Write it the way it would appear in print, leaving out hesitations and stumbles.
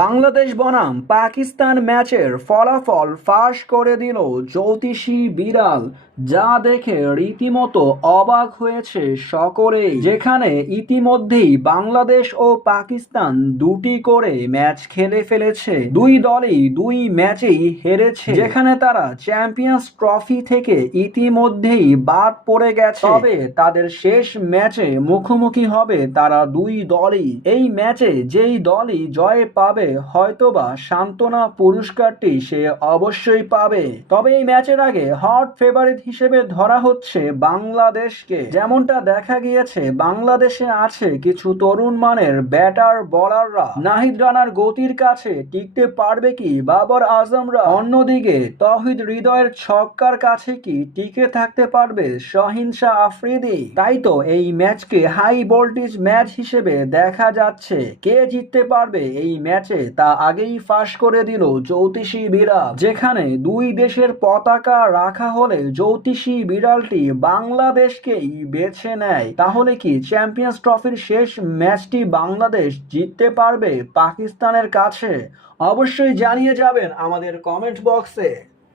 বাংলাদেশ বনাম পাকিস্তান ম্যাচের ফলাফল ফাঁস করে দিল জ্যোতিষী বিড়াল, যা দেখে রীতিমতো অবাক হয়েছে সকলেই। যেখানে ইতিমধ্যেই বাংলাদেশ ও পাকিস্তান দুটি করে ম্যাচ খেলে ফেলেছে, দুই দলই দুই ম্যাচেই হেরেছে, যেখানে তারা চ্যাম্পিয়ন্স ট্রফি থেকে ইতিমধ্যেই বাদ পড়ে গেছে। তবে তাদের শেষ ম্যাচে মুখোমুখি হবে তারা দুই দলই। এই ম্যাচে যেই দলই জয় পাবে হয়তোবা সান্ত্বনা পুরস্কারটি সে অবশ্যই পাবে। তবে এই ম্যাচের আগে হট ফেভারিট হিসেবে ধরা হচ্ছে বাংলাদেশকে। যেমনটা দেখা গিয়েছে, বাংলাদেশে আছে কিছু তরুণ মানের ব্যাটার বলাররা। নাহিদ রানার গতির কাছে টিকতে পারবে কি বাবর আজমরা? অন্যদিকে তৌহিদ হৃদয়ের ছক্কার কাছে কি টিকে থাকতে পারবে শাহিন শাহ আফ্রিদি? তাই তো এই ম্যাচকে হাই ভোল্টেজ ম্যাচ হিসেবে দেখা যাচ্ছে। কে জিততে পারবে এই ম্যাচে তা আগেই ফাঁস করে দিল জ্যোতিষী বিড়াল। যেখানে দুই দেশের পতাকা রাখা হলে জ্যোতিষী বিড়ালটি বাংলাদেশকেই বেছে নেয়। তাহলে কি চ্যাম্পিয়ন্স ট্রফির শেষ ম্যাচটি বাংলাদেশ জিততে পারবে পাকিস্তানের কাছে? অবশ্যই জানিয়ে যাবেন আমাদের কমেন্ট বক্সে।